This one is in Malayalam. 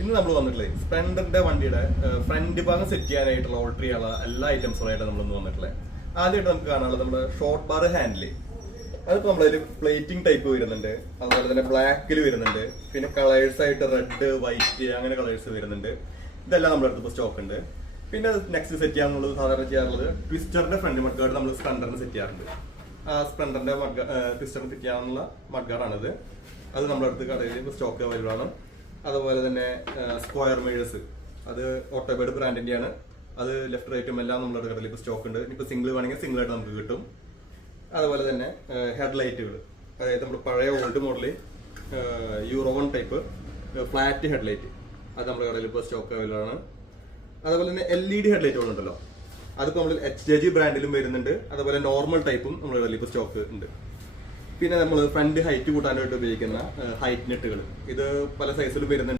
ഇന്ന് നമ്മൾ വന്നിട്ടുള്ളത് സ്പ്ലെൻഡറിന്റെ വണ്ടിയുടെ ഫ്രണ്ട് ഭാഗം സെറ്റ് ചെയ്യാനായിട്ടുള്ള ഓൾട്ടർ ചെയ്യാനുള്ള എല്ലാ ഐറ്റംസുമായിട്ട് നമ്മൾ ഇന്ന് വന്നിട്ടുള്ളത്. ആദ്യമായിട്ട് നമുക്ക് കാണാനുള്ളത് നമ്മുടെ ഷോർട്ട് ബാർ ഹാൻഡില്. അതിപ്പോൾ നമ്മളതിൽ പ്ലേറ്റിംഗ് ടൈപ്പ് വരുന്നുണ്ട്, അതുപോലെ തന്നെ ബ്ലാക്കിൽ വരുന്നുണ്ട്, പിന്നെ കളേഴ്സ് ആയിട്ട് റെഡ്, വൈറ്റ് അങ്ങനെ കളേഴ്സ് വരുന്നുണ്ട്. ഇതെല്ലാം നമ്മുടെ അടുത്ത് ഇപ്പോൾ സ്റ്റോക്ക് ഉണ്ട്. പിന്നെ നെക്സ്റ്റ് സെറ്റ് ചെയ്യാനുള്ളത് സാധാരണ ചെയ്യാറുള്ളത് ട്വിസ്റ്ററിന്റെ ഫ്രണ്ട് മഡ്ഗാർഡ് നമ്മൾ സ്പ്ലെൻഡറിന് സെറ്റ് ചെയ്യാറുണ്ട്. ആ സ്പ്ലെൻഡറിന്റെ ട്വിസ്റ്ററിന് സെറ്റ് ചെയ്യാനുള്ള മഡ്ഗാർഡാണിത്. അത് നമ്മുടെ അടുത്ത് കടയിൽ ഇപ്പോൾ സ്റ്റോക്ക് അവൈലബിൾ ആണ്. അതുപോലെ തന്നെ സ്ക്വയർ മെഴേഴ്സ്, അത് ഓട്ടോബേഡ് ബ്രാൻഡിന്റെയാണ്. അത് ലെഫ്റ്റ് റൈറ്റും എല്ലാം നമ്മുടെ കടയിൽ ഇപ്പോൾ സ്റ്റോക്ക് ഉണ്ട്. ഇപ്പോൾ സിംഗിൾ വേണമെങ്കിൽ സിംഗിൾ ആയിട്ട് നമുക്ക് കിട്ടും. അതുപോലെ തന്നെ ഹെഡ്ലൈറ്റുകൾ, അതായത് നമ്മുടെ പഴയ old model your own type flat headlight, അത് നമ്മുടെ കടയിൽ ഇപ്പോൾ സ്റ്റോക്ക് അവൈലബിൾ ആണ്. അതുപോലെ തന്നെ LED ഹെഡ്ലൈറ്റുകളുണ്ടല്ലോ, അതിപ്പോൾ നമ്മൾ HJG ബ്രാൻഡിലും വരുന്നുണ്ട്. അതുപോലെ നോർമൽ ടൈപ്പും നമ്മുടെ കടയിൽ ഇപ്പോൾ സ്റ്റോക്ക് ഉണ്ട്. പിന്നെ നമ്മൾ ഫ്രണ്ട് ഹൈറ്റ് കൂട്ടാനായിട്ട് ഉപയോഗിക്കുന്ന ഹൈറ്റ് നെറ്റുകൾ, ഇത് പല സൈസിലും വരുന്നുണ്ട്.